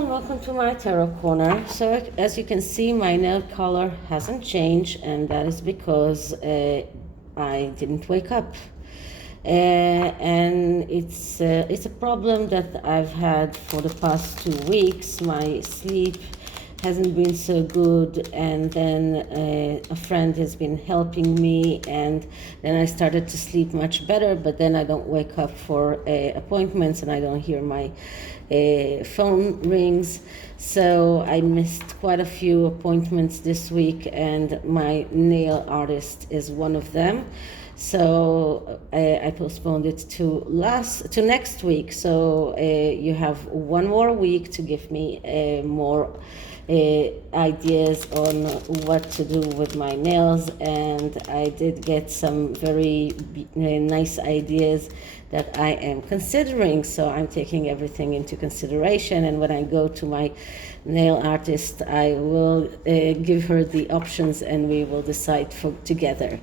and welcome to my tarot corner. So as you can see, my nail color hasn't changed, and that is because I didn't wake up. And it's a problem that I've had for the past 2 weeks. My sleep hasn't been so good, and then a friend has been helping me, and then I started to sleep much better, but then I don't wake up for appointments, and I don't hear my phone rings. So I missed quite a few appointments this week, and my nail artist is one of them. So I postponed it to next week. So you have one more week to give me more ideas on what to do with my nails, and I did get some very nice ideas that I am considering. So I'm taking everything into consideration, and when I go to my nail artist, I will give her the options and we will decide together.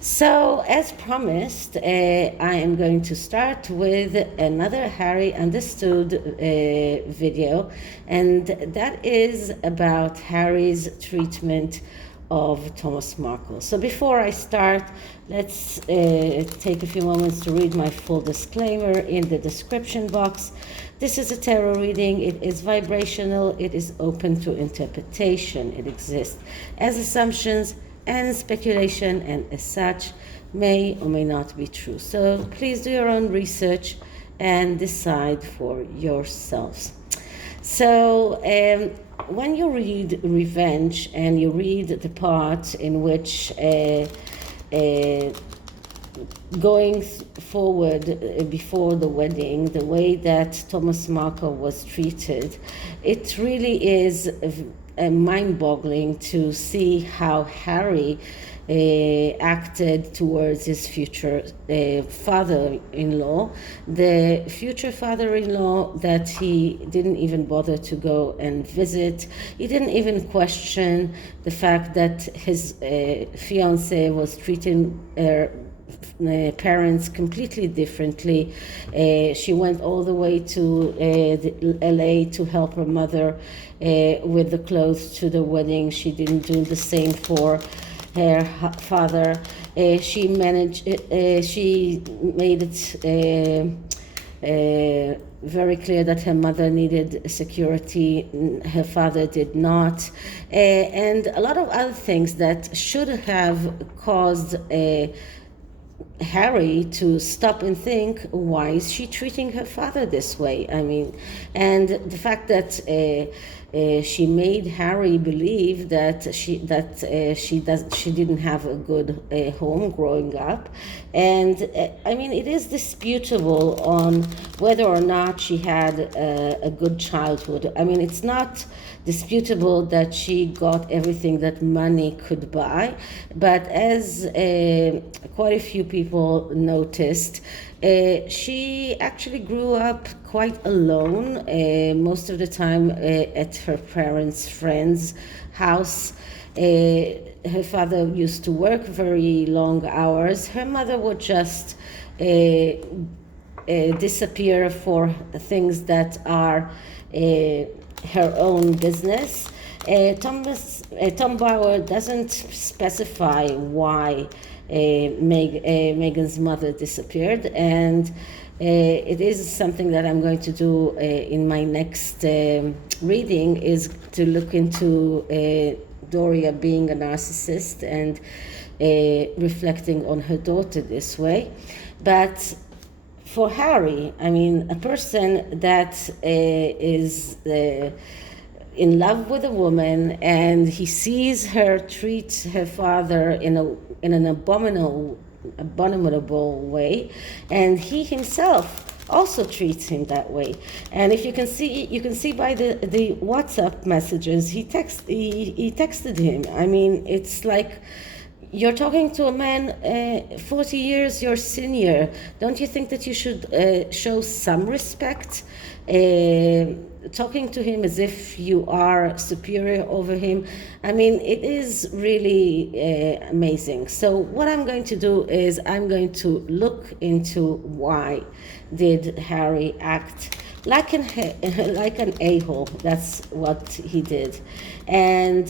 So as promised, I am going to start with another Harry Understood video, and that is about Harry's treatment of Thomas Markle. So before I start, let's take a few moments to read my full disclaimer in the description box. This is a tarot reading. It is vibrational. It is open to interpretation. It exists as assumptions and speculation, and as such may or may not be true. So please do your own research and decide for yourselves. So when you read Revenge and you read the part in which going forward before the wedding, the way that Thomas Markle was treated, it really is mind-boggling to see how Harry acted towards his future father-in-law, the future father-in-law that he didn't even bother to go and visit. He didn't even question the fact that his fiancée was treating her parents completely differently. She went all the way to LA to help her mother with the clothes to the wedding. She didn't do the same for her father. She made it very clear that her mother needed security, her father did not, and a lot of other things that should have caused Harry to stop and think, why is she treating her father this way? I mean, and the fact that she made Harry believe that she didn't have a good home growing up, and I mean, it is disputable on whether or not she had a good childhood. I mean, it's not disputable that she got everything that money could buy, but as quite a few people noticed, she actually grew up quite alone, most of the time at her parents' friend's house. Her father used to work very long hours. Her mother would just disappear for things that are her own business. Tom Bauer doesn't specify why Meghan's mother disappeared, and it is something that I'm going to do in my next reading, is to look into Doria being a narcissist and reflecting on her daughter this way. But for Harry, I mean, a person that is in love with a woman, and he sees her treat her father in an abominable way, and he himself also treats him that way. And if you can see by the WhatsApp messages he texted him. I mean, it's like, you're talking to a man 40 years your senior. Don't you think that you should show some respect? Talking to him as if you are superior over him. I mean, it is really amazing. So what I'm going to do is I'm going to look into why did Harry act like an like an a-hole. That's what he did, and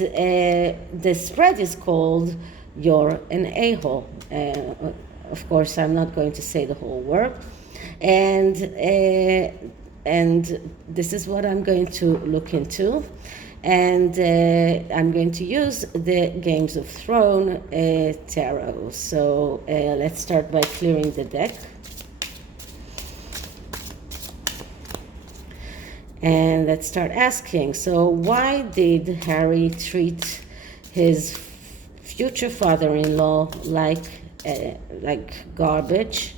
the spread is called "You're an a-hole." Of course, I'm not going to say the whole word, and this is what I'm going to look into, and I'm going to use the Games of Thrones tarot. So let's start by clearing the deck. And let's start asking, so why did Harry treat his future father-in-law like garbage?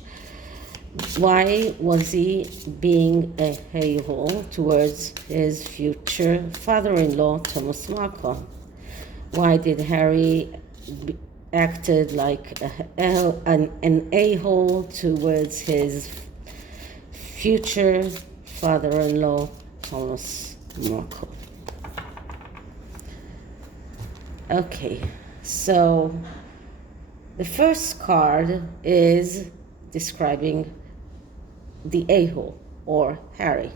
Why was he being a a-hole towards his future father-in-law, Thomas Markle? Why did Harry acted like an a-hole towards his future father-in-law, Thomas Markle? Okay, so the first card is describing the a-hole, or Harry.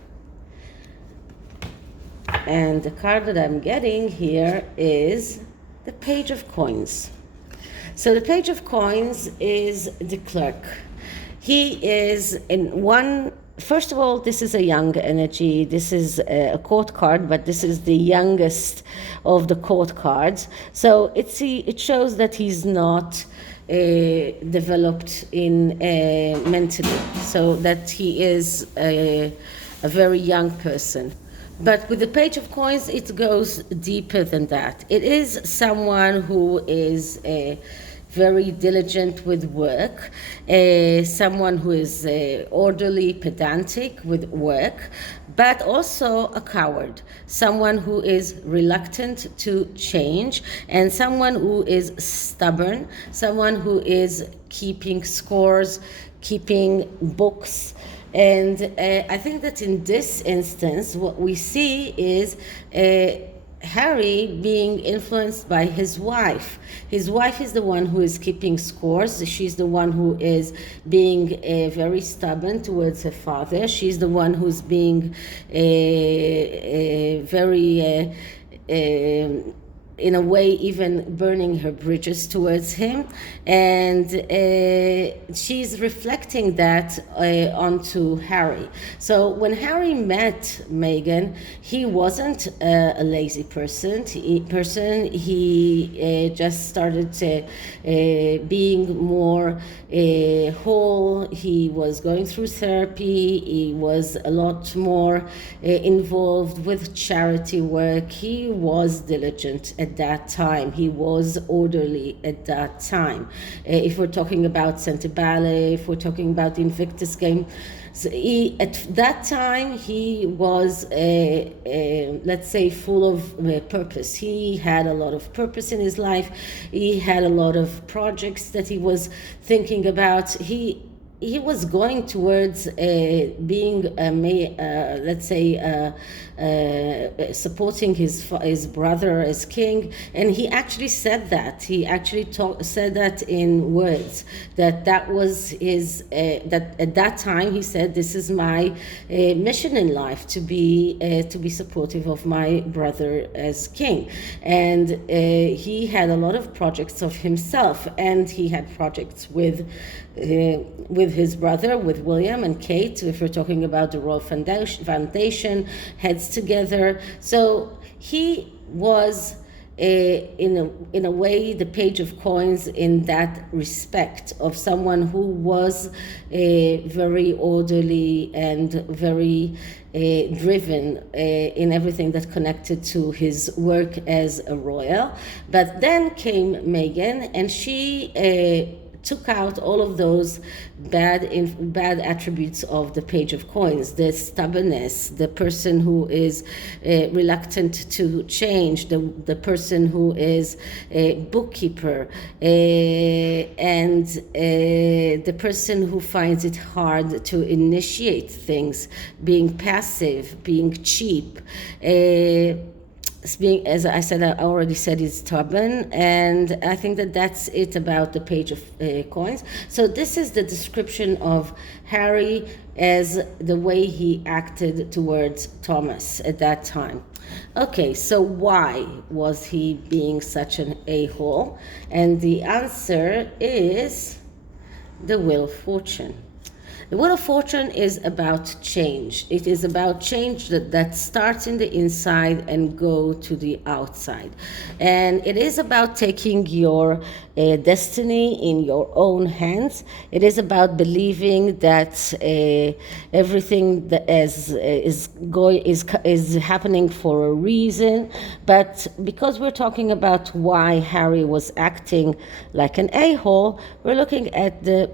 And the card that I'm getting here is the Page of Coins. So the Page of Coins is the clerk. He is in one. First of all, this is a young energy. This is a court card, but this is the youngest of the court cards. So it shows that he's not developed in mentally, so that he is a very young person. But with the Page of Coins, it goes deeper than that. It is someone who is very diligent with work, someone who is orderly, pedantic with work, but also a coward, someone who is reluctant to change, and someone who is stubborn, someone who is keeping scores, keeping books. And I think that in this instance, what we see is Harry being influenced by his wife. His wife is the one who is keeping scores. She's the one who is being very stubborn towards her father. She's the one who's being very in a way even burning her bridges towards him, and she's reflecting that onto Harry. So when Harry met Meghan, he wasn't a lazy person. He just started being more whole. He was going through therapy. He was a lot more involved with charity work. He was diligent at that time. He was orderly at that time. If we're talking about Santa Ballet, if we're talking about the Invictus game, so at that time he was, let's say, full of purpose. He had a lot of purpose in his life. He had a lot of projects that he was thinking about. He was going towards being, let's say, supporting his brother as king, and he actually said that. He actually said that in words. That was his. That at that time he said, "This is my mission in life, to be supportive of my brother as king." And he had a lot of projects of himself, and he had projects with his brother, with William and Kate. If we're talking about the Royal Foundation, heads together. So he was in a way the Page of Coins in that respect, of someone who was very orderly and very driven in everything that connected to his work as a royal. But then came Meghan, and she took out all of those bad attributes of the Page of Coins: the stubbornness, the person who is reluctant to change, the person who is a bookkeeper, and the person who finds it hard to initiate things, being passive, being cheap. being, as I said, I already said, is stubborn, and I think that that's it about the Page of Coins. So this is the description of Harry as the way he acted towards Thomas at that time. Okay, so why was he being such an a-hole? And the answer is the Wheel of Fortune. The Wheel of Fortune is about change. It is about change that starts in the inside and go to the outside. And it is about taking your destiny in your own hands. It is about believing that everything that is happening for a reason. But because we're talking about why Harry was acting like an a-hole, we're looking at the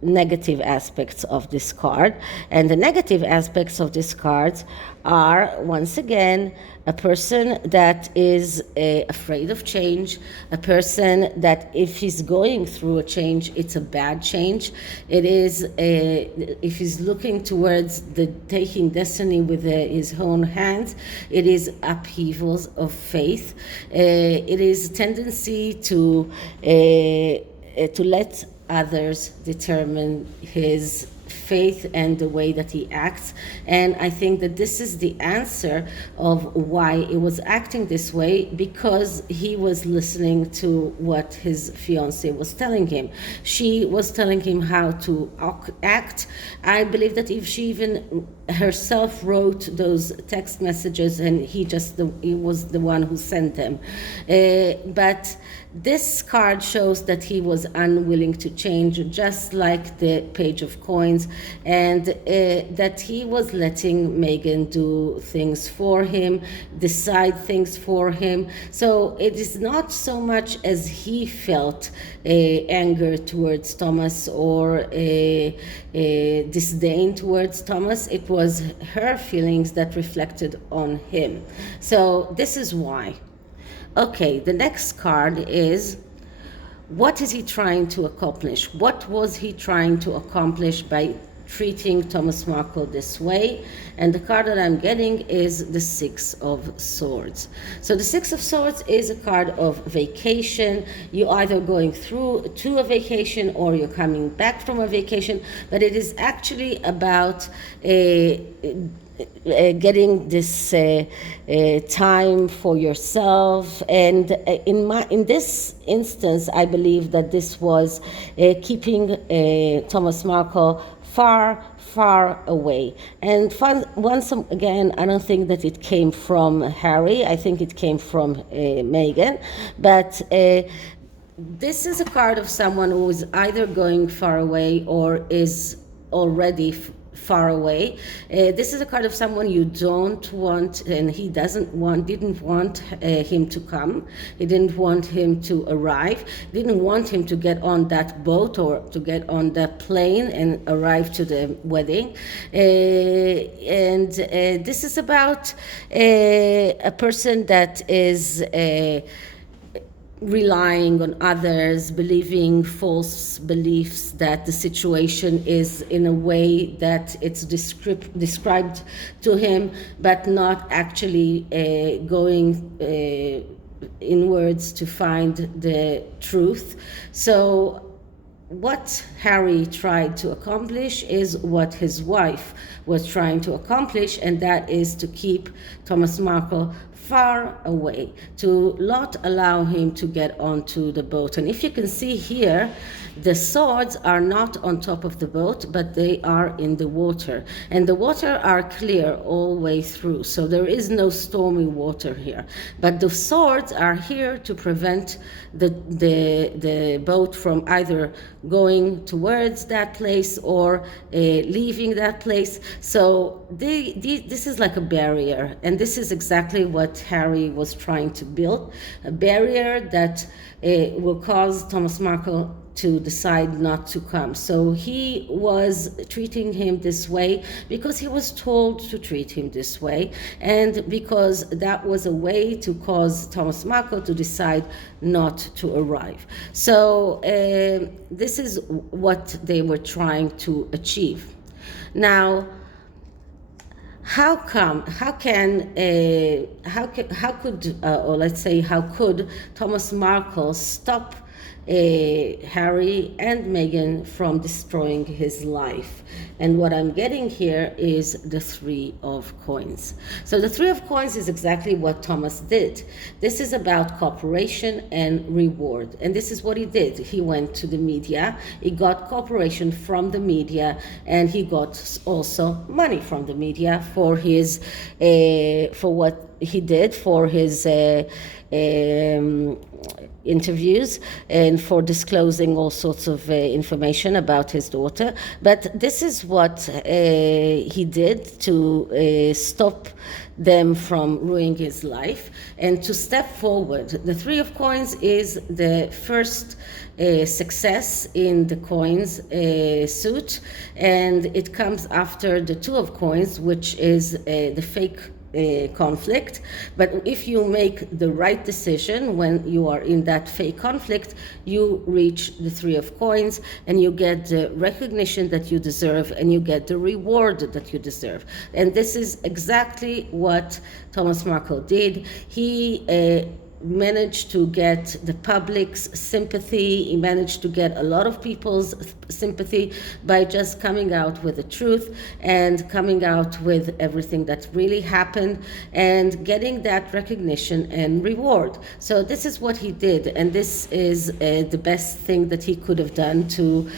negative aspects of this card, and the negative aspects of this card are, once again, a person that is afraid of change, a person that if he's going through a change, it's a bad change. It is if he's looking towards the taking destiny with his own hands, it is upheavals of faith. It is tendency to let others determine his faith and the way that he acts. And I think that this is the answer of why he was acting this way, because he was listening to what his fiancée was telling him. She was telling him how to act. I believe that if she even herself wrote those text messages and he was the one who sent them. But this card shows that he was unwilling to change, just like the Page of Coins, and that he was letting Meghan do things for him, decide things for him. So it is not so much as he felt anger towards Thomas or disdain towards Thomas. It was her feelings that reflected on him. So this is why. Okay, the next card is, what is he trying to accomplish? What was he trying to accomplish by treating Thomas Markle this way? And the card that I'm getting is the Six of Swords. So the Six of Swords is a card of vacation. You're either going through to a vacation or you're coming back from a vacation, but it is actually about getting this time for yourself. And in this instance, I believe that this was keeping Thomas Markle far away. And once again, I don't think that it came from Harry. I think it came from Meghan. But this is a card of someone who is either going far away or is already far away. This is a card of someone you don't want, and he didn't want him to come. He didn't want him to arrive. Didn't want him to get on that boat or to get on that plane and arrive to the wedding. And this is about a person that is relying on others, believing false beliefs that the situation is in a way that it's described to him, but not actually going inwards to find the truth. So what Harry tried to accomplish is what his wife was trying to accomplish, and that is to keep Thomas Markle far away, to not allow him to get onto the boat. And if you can see here, the swords are not on top of the boat, but they are in the water. And the water are clear all the way through, so there is no stormy water here. But the swords are here to prevent the boat from either going towards that place or leaving that place. So this is like a barrier, and this is exactly what Harry was trying to build, a barrier that will cause Thomas Markle to decide not to come. So he was treating him this way because he was told to treat him this way, and because that was a way to cause Thomas Markle to decide not to arrive. So this is what they were trying to achieve. Now, how come, how could, or let's say, how could Thomas Markle stop Harry and Meghan from destroying his life? And what I'm getting here is the Three of Coins. So the Three of Coins is exactly what Thomas did. This is about cooperation and reward. And this is what he did. He went to the media, he got cooperation from the media, and he got also money from the media for his, for what he did, for his interviews and for disclosing all sorts of information about his daughter. But this is what he did to stop them from ruining his life and to step forward. The Three of Coins is the first success in the coins suit, and it comes after the Two of Coins, which is the fake conflict. But if you make the right decision when you are in that fake conflict, you reach the Three of Coins and you get the recognition that you deserve and you get the reward that you deserve. And this is exactly what Thomas Markle did. He managed to get the public's sympathy. He managed to get a lot of people's sympathy by just coming out with the truth and coming out with everything that really happened and getting that recognition and reward. So this is what he did, and this is the best thing that he could have done to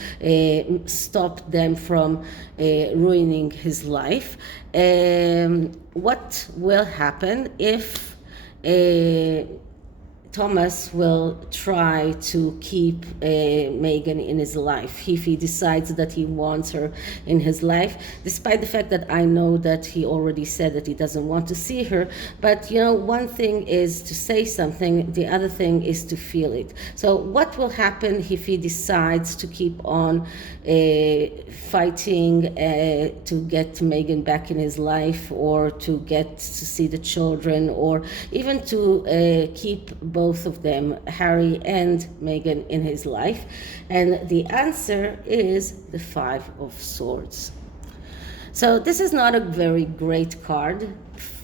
stop them from ruining his life. What will happen if Thomas will try to keep Meghan in his life, if he decides that he wants her in his life, despite the fact that I know that he already said that he doesn't want to see her. But, you know, one thing is to say something, the other thing is to feel it. So what will happen if he decides to keep on fighting to get Meghan back in his life, or to get to see the children, or even to keep both of them, Harry and Meghan, in his life? And the answer is the Five of Swords. So this is not a very great card.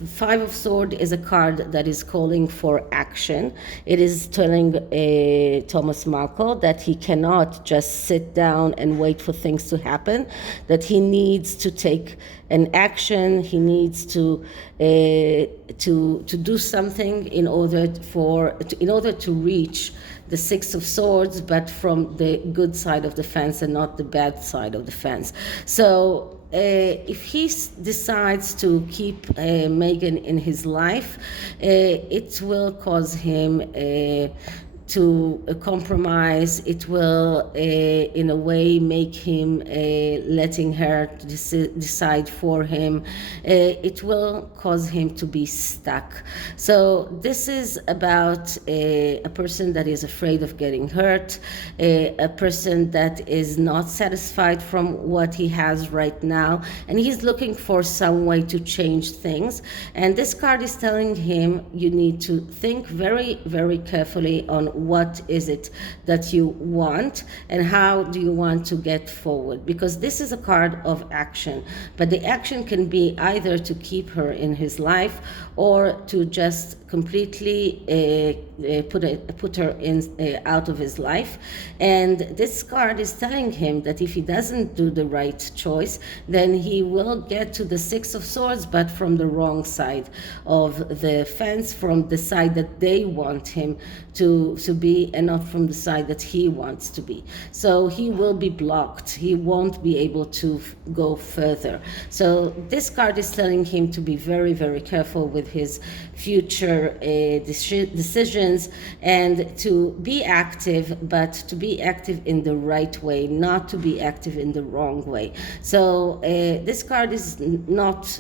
Five of Swords is a card that is calling for action. It is telling Thomas Markle that he cannot just sit down and wait for things to happen, that he needs to take an action. He needs to do something in order to reach the Six of Swords, but from the good side of the fence and not the bad side of the fence. So if he decides to keep Meghan in his life, it will cause him to compromise. It will in a way make him letting her decide for him. It will cause him to be stuck. So this is about a person that is afraid of getting hurt, a person that is not satisfied from what he has right now, and he's looking for some way to change things. And this card is telling him you need to think very, very carefully on what is it that you want and how do you want to get forward, because this is a card of action. But the action can be either to keep her in his life or to just completely put her in out of his life. And this card is telling him that if he doesn't do the right choice, then he will get to the Six of Swords, but from the wrong side of the fence, from the side that they want him to be, and not from the side that he wants to be. So he will be blocked. He won't be able to go further. So this card is telling him to be very, very careful with his future decisions, and to be active, but to be active in the right way, not to be active in the wrong way. So this card is not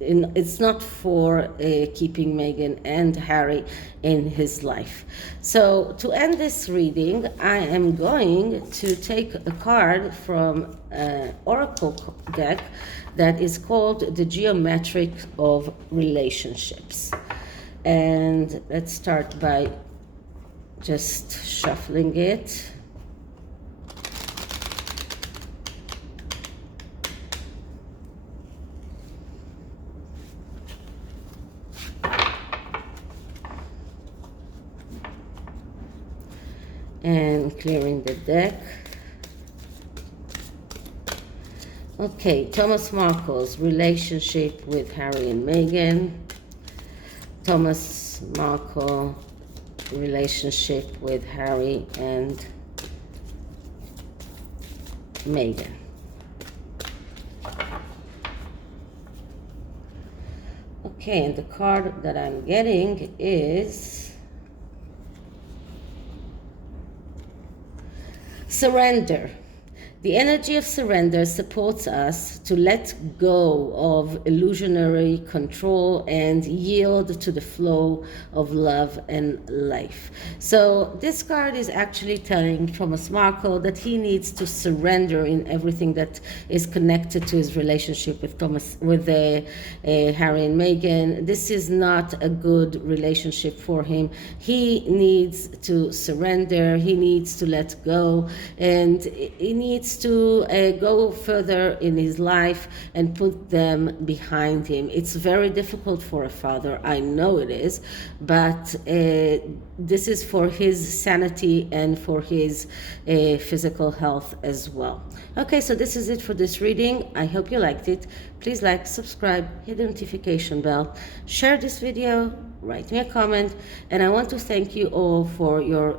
it's not for keeping Meghan and Harry in his life. So to end this reading, I am going to take a card from an oracle deck that is called the Geometric of Relationships. And let's start by just shuffling it. and clearing the deck. Okay, Thomas Markle's relationship with Harry and Meghan. Thomas Markle relationship with Harry and Meghan. Okay, and the card that I'm getting is surrender. The energy of surrender supports us to let go of illusionary control and yield to the flow of love and life. So this card is actually telling Thomas Markle that he needs to surrender in everything that is connected to his relationship with Harry and Meghan. This is not a good relationship for him. He needs to surrender. He needs to let go, and he needs to go further in his life and put them behind him. It's very difficult for a father, I know it is, but this is for his sanity and for his physical health as well. Okay, so this is it for this reading. I hope you liked it. Please like, subscribe, hit the notification bell, share this video, write me a comment, and I want to thank you all for your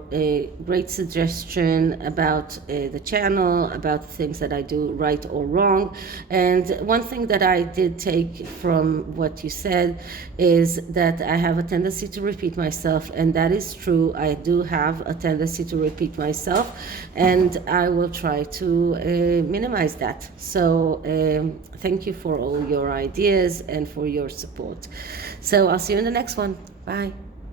great suggestion about the channel, about things that I do right or wrong. And one thing that I did take from what you said is that I have a tendency to repeat myself, and that is true. I do have a tendency to repeat myself, and I will try to minimize that. So thank you for all your ideas and for your support. So I'll see you in the next one. Bye.